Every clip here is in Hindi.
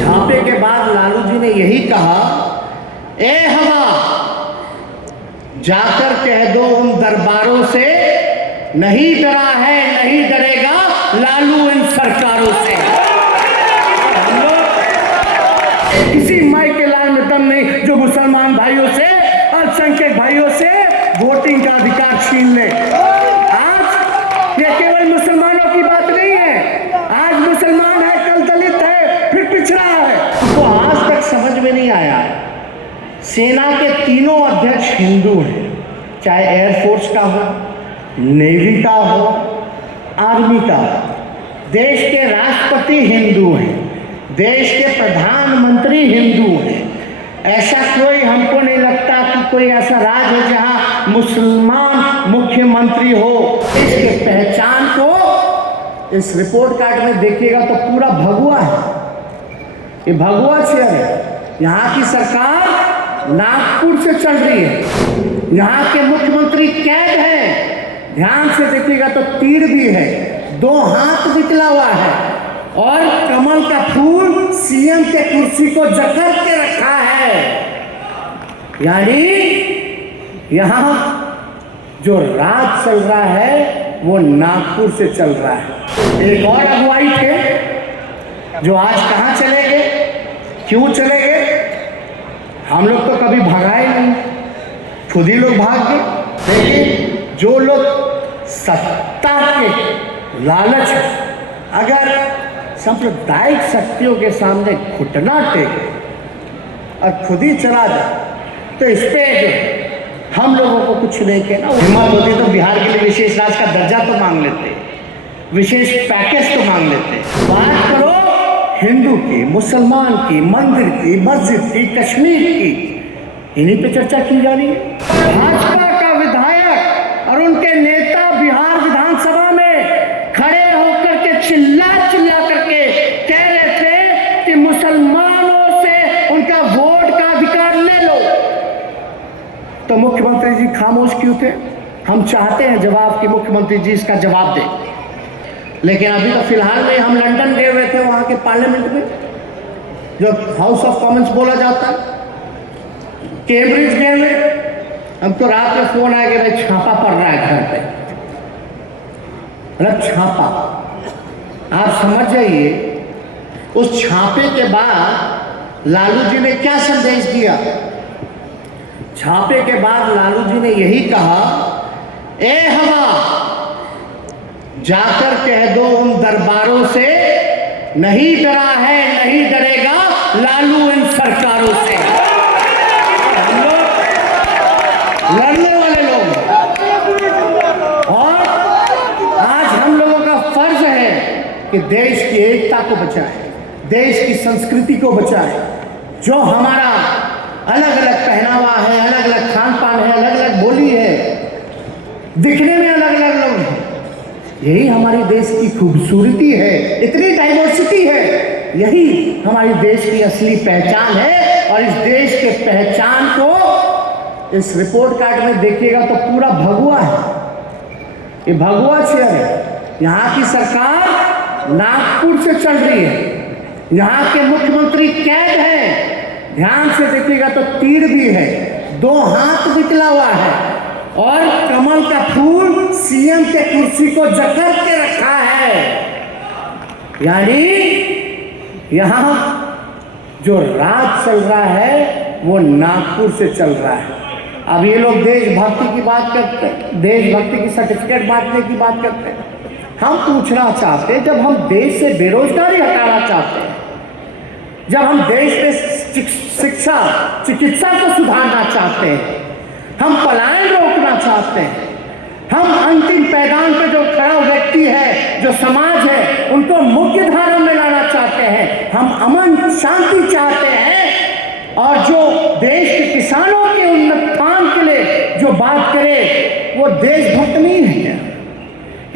छापे के बाद लालू जी ने यही कहा, ए हवा जाकर कह दो उन दरबारों से, नहीं डरा है नहीं डरेगा लालू इन सरकारों से। किसी माई के लाल में दम नहीं जो मुसलमान भाइयों से, अल्पसंख्यक भाइयों से वोटिंग का अधिकार छीन ले। आज ये केवल मुसलमानों की बात नहीं है, आज मुसलमान है, कल दलित है, फिर पिछड़ा है। तो आज तक समझ में नहीं आया, सेना के तीनों अध्यक्ष हिंदू हैं, चाहे एयरफोर्स का हो, नेवी का हो, आर्मी का हो। देश के राष्ट्रपति हिंदू हैं, देश के प्रधानमंत्री हिंदू हैं। ऐसा कोई हमको नहीं लगता कि कोई ऐसा राज्य है जहां मुसलमान मुख्यमंत्री हो। इसके पहचान को इस रिपोर्ट कार्ड में देखिएगा तो पूरा भगवा है, ये भगवा चेयर है। यहाँ की सरकार नागपुर से चल रही है, यहाँ के मुख्यमंत्री कैद है, ध्यान से देखिएगा तो तीर भी है, 2 हाथ निकला हुआ है और कमल का फूल सीएम के कुर्सी को जकड़ के रखा है। यानी यहां जो राज चल रहा है वो नागपुर से चल रहा है। एक और अगुवाई थे जो आज कहां चले गए, क्यों चले गए? हम लोग तो कभी भगाए नहीं, खुद ही लोग भाग गए। लेकिन जो लोग सत्ता के लालच है, अगर सांप्रदायिक शक्तियों के सामने घुटना टेके और खुद ही चला जाए तो इस पे हम लोगों को कुछ नहीं कहना। हिम्मत होती तो बिहार के लिए विशेष राज्य का दर्जा तो मांग लेते, विशेष पैकेज तो मांग लेते। बात करो हिंदू की, मुसलमान की, मंदिर की, मस्जिद की, कश्मीर की, इन्हीं पे चर्चा की जा रही है। भाजपा का विधायक और उनके नेता बिहार विधानसभा में खड़े होकर के चिल्ला करके कह रहे थे कि मुसलमानों से उनका वोट का अधिकार ले लो। तो मुख्यमंत्री जी खामोश क्यों थे? हम चाहते हैं जवाब कि मुख्यमंत्री जी इसका जवाब दें। लेकिन अभी तो फिलहाल में हम लंदन गए हुए थे, वहां के पार्लियामेंट में जो हाउस ऑफ कॉमन्स बोला जाता है, कैम्ब्रिज गए हुए, हमको रात में फोन आया कि भाई छापा पड़ रहा है घर पे। मतलब छापा, आप समझ जाइए उस छापे के बाद लालू जी ने क्या संदेश दिया। छापे के बाद लालू जी ने यही कहा, ए हवा जाकर कह दो उन दरबारों से, नहीं डरा है नहीं डरेगा लालू इन सरकारों से। हम लोग लड़ने वाले लोग और आज हम लोगों का फर्ज है कि देश की एकता को बचाए, देश की संस्कृति को बचाए। जो हमारा अलग अलग पहनावा है, अलग अलग खान पान है, अलग अलग बोली है, दिखने में अलग अलग लोग हैं, यही हमारी देश की खूबसूरती है। इतनी डाइवर्सिटी है, यही हमारी देश की असली पहचान है। और इस देश के पहचान को इस रिपोर्ट कार्ड में देखिएगा तो पूरा भगवा है, ये भगवा चेयर है। यहाँ की सरकार नागपुर से चल रही है, यहाँ के मुख्यमंत्री कैद है, ध्यान से देखिएगा तो तीर भी है, 2 हाथ निकला हुआ है और कमल का फूल सीएम के कुर्सी को जकड़ के रखा है। यानी यहां जो राज चल रहा है वो नागपुर से चल रहा है। अब ये लोग देशभक्ति की बात करते हैं, देशभक्ति की सर्टिफिकेट बांटने की बात करते हैं। हम पूछना चाहते हैं, जब हम देश से बेरोजगारी हटाना चाहते हैं, जब हम देश में शिक्षा चिकित्सा को सुधारना चाहते हैं, हम पलायन रोकना चाहते हैं, हम अंतिम पैदान पे जो खड़ा व्यक्ति है, जो समाज है, उनको मुख्य धारा में लाना चाहते हैं, हम अमन शांति चाहते हैं, और जो देश के किसानों के उत्थान के लिए जो बात करे वो देशभक्त नहीं है क्या?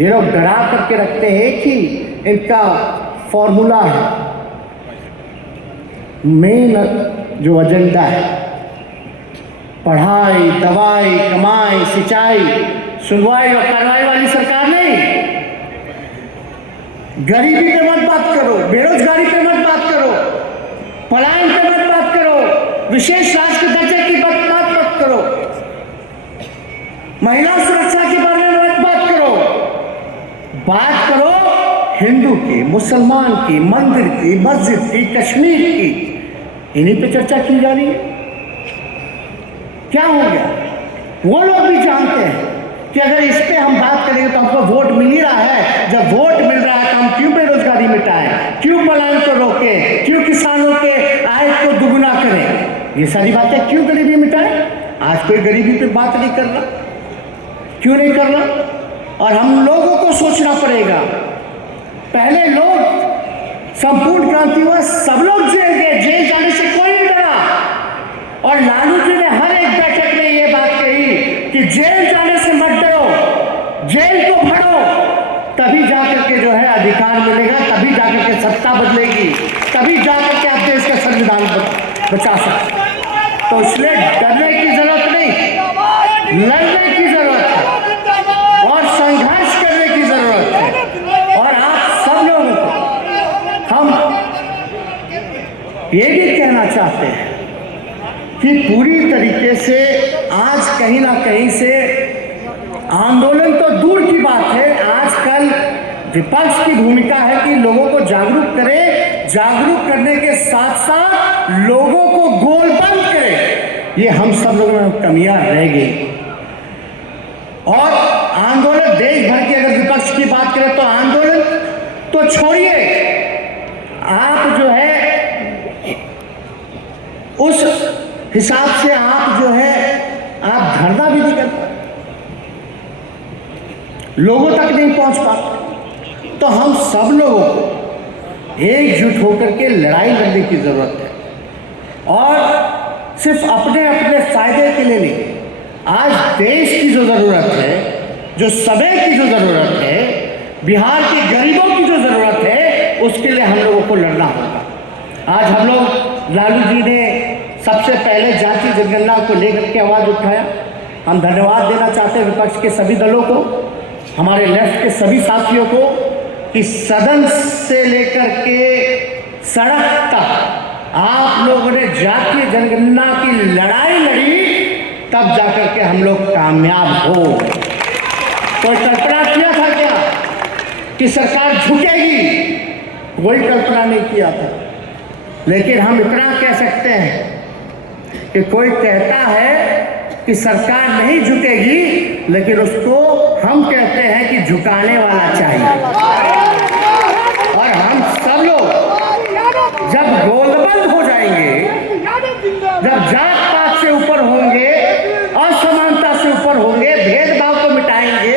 ये लोग डरा करके रखते हैं कि इनका फॉर्मूला है, मेन जो एजेंडा है पढ़ाई, दवाई, कमाई, सिंचाई, सुनवाई और कार्रवाई वाली सरकार नहीं। गरीबी पे मत बात करो, बेरोजगारी पे मत बात करो, पलायन पे बात करो, विशेष राष्ट्र दर्जे की बात मत करो, महिला सुरक्षा के बारे में बात करो, बात करो हिंदू की, मुसलमान की, मंदिर की, मस्जिद की, कश्मीर की, इन्हीं पे चर्चा की जा रही है। क्या हो गया? वो लोग भी जानते हैं कि अगर इस पे हम बात करेंगे तो हमको वोट मिल ही रहा है। जब वोट मिल रहा है तो हम क्यों बेरोजगारी मिटाएं, क्यों पलायन को रोकें, क्यों किसानों के आय को दुगुना करें, ये सारी बातें क्यों गरीबी मिटाएं? आज कोई गरीबी पे बात नहीं कर रहा, क्यों नहीं कर रहा? और हम लोगों को सोचना पड़ेगा। पहले लोग संपूर्ण क्रांति हुआ, सब लोग जेल गए, जेल जाने से कोई नहीं डरा। और लालू जी ने हर एक बैठक में ये बात कही कि जेल जाने से मत डरो, जेल को भरो, तभी जाकर के जो है अधिकार मिलेगा, तभी जाकर के सत्ता बदलेगी, तभी जाकर के आप देश का संविधान बचा सकते। तो इसलिए डरने की जरूरत नहीं, लड़ने की जरूरत है और संघर्ष करने की जरूरत है। और आप सब लोगों को हम ये भी कहना चाहते हैं कि पूरी तरीके से आज कहीं ना कहीं से आंदोलन तो दूर की बात है, आजकल विपक्ष की भूमिका है कि लोगों को जागरूक करे, जागरूक करने के साथ साथ लोगों को गोलबंद करे। ये हम सब लोगों में कमियां रह गई। और आंदोलन देश भर की अगर विपक्ष की बात करें तो आंदोलन तो छोड़िए, आप जो है उस हिसाब से आप जो है आप धरना भी नहीं कर पाते, लोगों तक नहीं पहुंच पाते। तो हम सब लोगों को एकजुट होकर के लड़ाई लड़ने की जरूरत है और सिर्फ अपने अपने फायदे के लिए नहीं। आज देश की जो जरूरत है, जो समय की जो जरूरत है, बिहार के गरीबों की जो जरूरत है, उसके लिए हम लोगों को लड़ना होगा। आज हम लोग लालू जी ने सबसे पहले जाति जनगणना को लेकर के आवाज उठाया। हम धन्यवाद देना चाहते हैं विपक्ष के सभी दलों को, हमारे लेफ्ट के सभी साथियों को कि सदन से लेकर के सड़क तक आप लोगों ने जातीय जनगणना की लड़ाई लड़ी, तब जाकर के हम लोग कामयाब हो। कोई कल्पना किया था क्या कि सरकार झुकेगी? कोई कल्पना नहीं किया था। लेकिन हम इतना कह सकते हैं कि कोई कहता है कि सरकार नहीं झुकेगी, लेकिन उसको हम कहते हैं कि झुकाने वाला चाहिए। और हम सब लोग जब गोलबंद हो जाएंगे, जब जात पात से ऊपर होंगे, असमानता से ऊपर होंगे, भेदभाव को मिटाएंगे,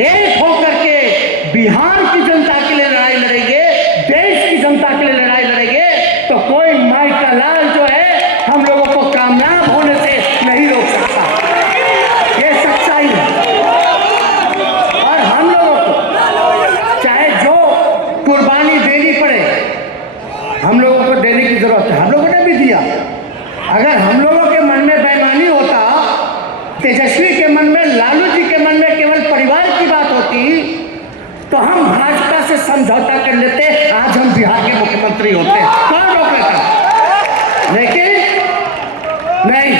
एक होकर के बिहार की जनता के लिए लड़ाई लड़ेंगे, देश की जनता के लिए लड़ाई लड़ेंगे, तो कोई माई का लाल जो है हम लोगों को कामयाब होने से नहीं रोक सकता। ये सच्चाई है। और हम लोगों को चाहे जो कुर्बानी देनी पड़े, हम लोगों को देने की जरूरत है। हम लोगों ने भी दिया। अगर हम लोगों के मन में बेईमानी होता, तेजस्वी के मन में, लालू जी के मन में केवल परिवार की बात होती, तो हम भाजपा से समझौता कर लेते, आज हम बिहार के मुख्यमंत्री होते। कौन रोक लेता? लेकिन नहीं,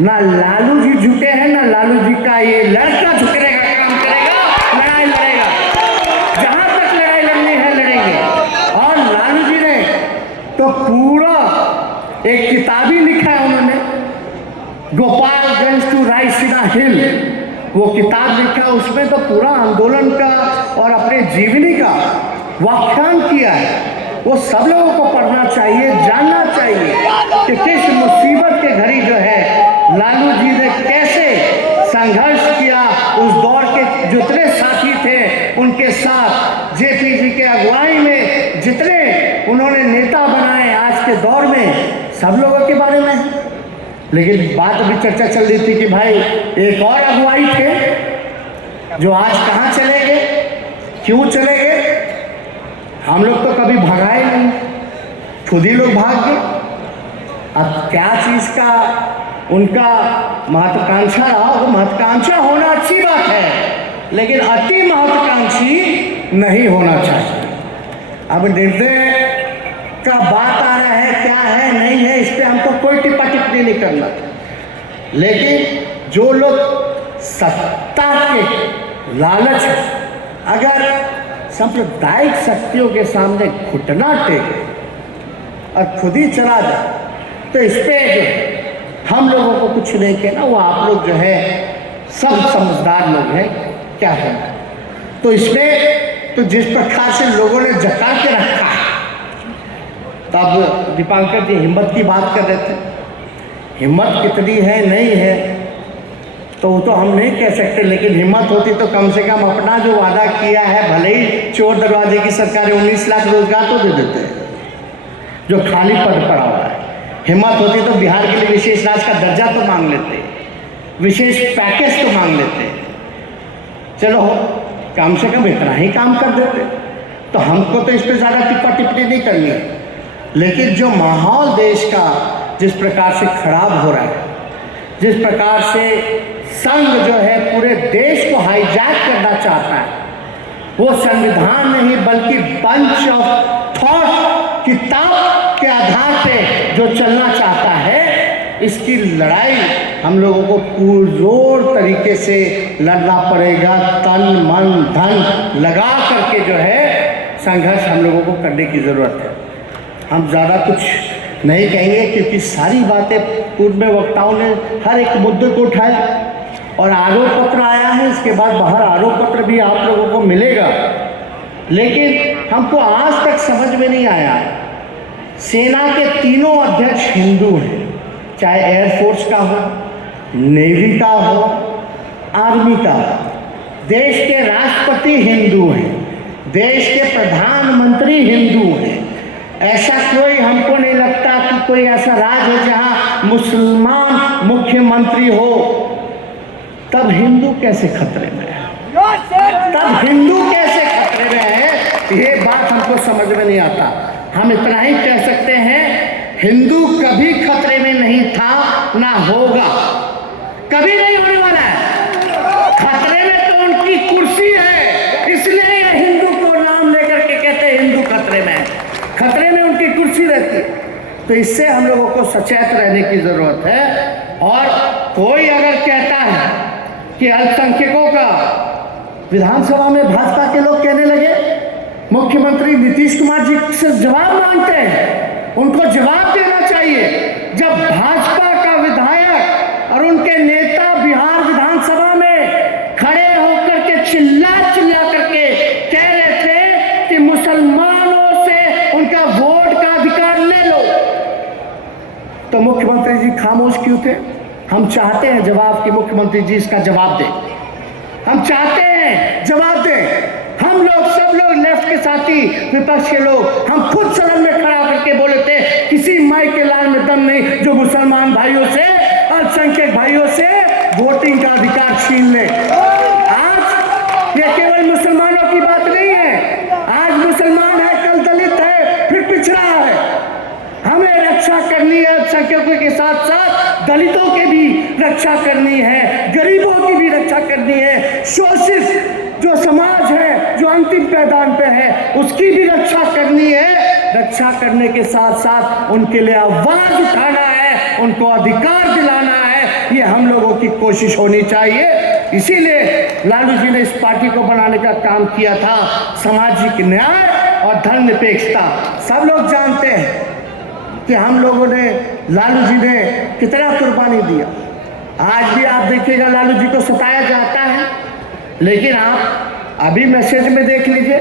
ना लालू जी झुके हैं, ना लालू जी का ये लड़का झुकने का काम करेगा, लड़ाई लड़ेगा। जहां तक लड़ाई लड़नी है लड़ेंगे। और लालू जी ने तो पूरा एक किताब ही लिखा है उन्होंने, गोपालगंज टू रायसीना हिल, वो किताब लिखा, उसमें तो पूरा आंदोलन का और अपने जीवनी का व्याख्यान किया है। वो सब लोगों को पढ़ना चाहिए, जानना चाहिए कि किस मुसीबत के घड़ी जो है लालू जी ने कैसे संघर्ष किया। उस दौर के जितने साथी थे उनके साथ, जेपी जी के अगुवाई में जितने उन्होंने नेता बनाए आज के दौर में, सब लोगों के बारे में। लेकिन बात अभी चर्चा चल रही थी कि भाई एक और अगुवाई थे जो आज कहाँ चले गए, क्यों चले गए? हम लोग तो कभी भगाए नहीं, खुद ही लोग भाग गए। अब क्या चीज का उनका महत्वाकांक्षा रहा, वो महत्वाकांक्षा होना अच्छी बात है, लेकिन अति महत्वाकांक्षी नहीं होना चाहिए। अब निर्दय का बात आ रहा है, क्या है नहीं है, इस पर हमको कोई टिप्पा टिप्पणी नहीं करना। लेकिन जो लोग सत्ता के लालच है, अगर सांप्रदायिक शक्तियों के सामने घुटना टेके और खुद ही चला जाए, तो इस पर जो हम लोगों को कुछ नहीं कहना, वो आप लोग जो है सब समझदार लोग हैं, क्या है। तो इसमें तो जिस प्रकार से लोगों ने जता के रखा है, तब दीपांकर जी हिम्मत की बात कर रहे थे, हिम्मत कितनी है नहीं है तो वो तो हम नहीं कह सकते, लेकिन हिम्मत होती तो कम से कम अपना जो वादा किया है, भले ही चोर दरवाजे की सरकार 19 लाख रोजगार तो दे देते हैं जो खाली पद पड़ा हुआ है। हिम्मत होती तो बिहार के लिए विशेष राज्य का दर्जा तो मांग लेते, विशेष पैकेज तो मांग लेते, चलो कम से कम इतना ही काम कर देते। तो हमको तो इस पर ज़्यादा टिप्पा टिप्पणी नहीं करनी है, लेकिन जो माहौल देश का जिस प्रकार से खराब हो रहा है, जिस प्रकार से संघ जो है पूरे देश को हाईजैक करना चाहता है, वो संविधान नहीं बल्कि बंच ऑफ थॉट किताब के आधार पे जो चलना चाहता है, इसकी लड़ाई हम लोगों को पुरजोर तरीके से लड़ना पड़ेगा। तन मन धन लगा करके जो है संघर्ष हम लोगों को करने की ज़रूरत है। हम ज़्यादा कुछ नहीं कहेंगे क्योंकि सारी बातें पूर्व में वक्ताओं ने हर एक मुद्दे को उठाया और आरोप पत्र आया है, इसके बाद बाहर आरोप पत्र भी आप लोगों को मिलेगा। लेकिन हमको आज तक समझ में नहीं आया, सेना के तीनों अध्यक्ष हिंदू हैं, चाहे एयरफोर्स का हो, नेवी का हो, आर्मी का हो, देश के राष्ट्रपति हिंदू हैं, देश के प्रधानमंत्री हिंदू हैं। ऐसा कोई हमको नहीं लगता कि कोई ऐसा राज्य है जहां मुसलमान मुख्यमंत्री हो। तब हिंदू कैसे खतरे में है, तब हिंदू कैसे खतरे में है, ये बात हमको समझ में नहीं आता। हम इतना ही कह सकते हैं, हिंदू कभी खतरे में नहीं था ना होगा, कभी नहीं होने वाला है। खतरे में तो उनकी कुर्सी है, इसलिए ये हिंदू को नाम लेकर के कहते हैं हिंदू खतरे में है, खतरे में उनकी कुर्सी रहती है। तो इससे हम लोगों को सचेत रहने की जरूरत है। और कोई अगर कहता है कि अल्पसंख्यकों का, विधानसभा में भाजपा के लोग कहने लगे, मुख्यमंत्री नीतीश कुमार जी से जवाब मांगते हैं, उनको जवाब देना चाहिए। जब भाजपा का विधायक और उनके नेता बिहार विधानसभा में खड़े होकर के चिल्ला करके कह रहे थे कि मुसलमानों से उनका वोट का अधिकार ले लो, तो मुख्यमंत्री जी खामोश क्यों थे? हम चाहते हैं जवाब कि मुख्यमंत्री जी इसका जवाब दें, हम चाहते हैं जवाब दें। हम लोग सब लोग लेफ्ट के साथी, विपक्ष के लोग, हम खुद सदन में खड़ा करके बोले थे, किसी माई के लाल में दम नहीं जो मुसलमान भाइयों से, अल्पसंख्यक भाइयों से वोटिंग का अधिकार छीन ले। आज ये केवल मुसलमानों की बात नहीं है, आज मुसलमान है, कल दलित है, फिर पिछड़ा है। हमें रक्षा करनी है, अल्पसंख्यकों के साथ साथ दलितों की भी रक्षा करनी है, गरीबों की भी रक्षा करनी है, शोषित जो समाज है, जो अंतिम पैदान पे है, उसकी भी रक्षा करनी है। रक्षा करने के साथ साथ उनके लिए आवाज उठाना है, उनको अधिकार दिलाना है, ये हम लोगों की कोशिश होनी चाहिए। इसीलिए लालू जी ने इस पार्टी को बनाने का काम किया था। सामाजिक न्याय और धर्मनिरपेक्षता, सब लोग जानते हैं कि हम लोगों ने, लालू जी ने कितना कुर्बानी दिया। आज भी आप देखिएगा लालू जी को सताया जाता है, लेकिन आप अभी मैसेज में देख लीजिए,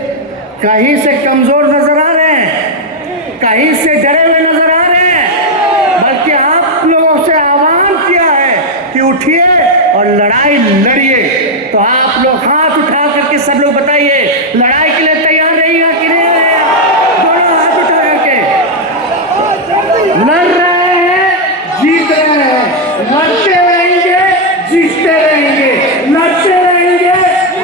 कहीं से कमजोर नजर आ रहे हैं, कहीं से डरे हुए नजर आ रहे हैं। बल्कि आप लोगों से आह्वान किया है कि उठिए और लड़ाई लड़िए। तो आप लोग हाथ उठा करके सब लोग बताइए, लड़ाई के लिए तैयार रहिएगा कि नहीं रहिएगा? दोनों हाथ उठा करके लड़ रहे हैं, जीत रहे हैं, लड़ते रहेंगे, जीतते रहेंगे, लड़ते रहेंगे,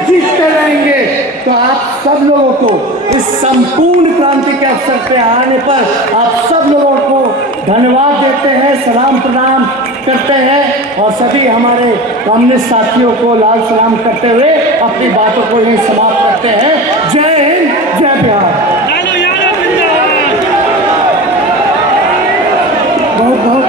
जीतते रहेंगे। तो आप सब लोगों को इस संपूर्ण क्रांति के अवसर पे आने पर आप सब लोगों को धन्यवाद देते हैं, सलाम प्रणाम करते हैं और सभी हमारे कम्युनिस्ट साथियों को लाल सलाम करते हुए अपनी बातों को यही समाप्त करते हैं। जय हिंद, जय बिहार।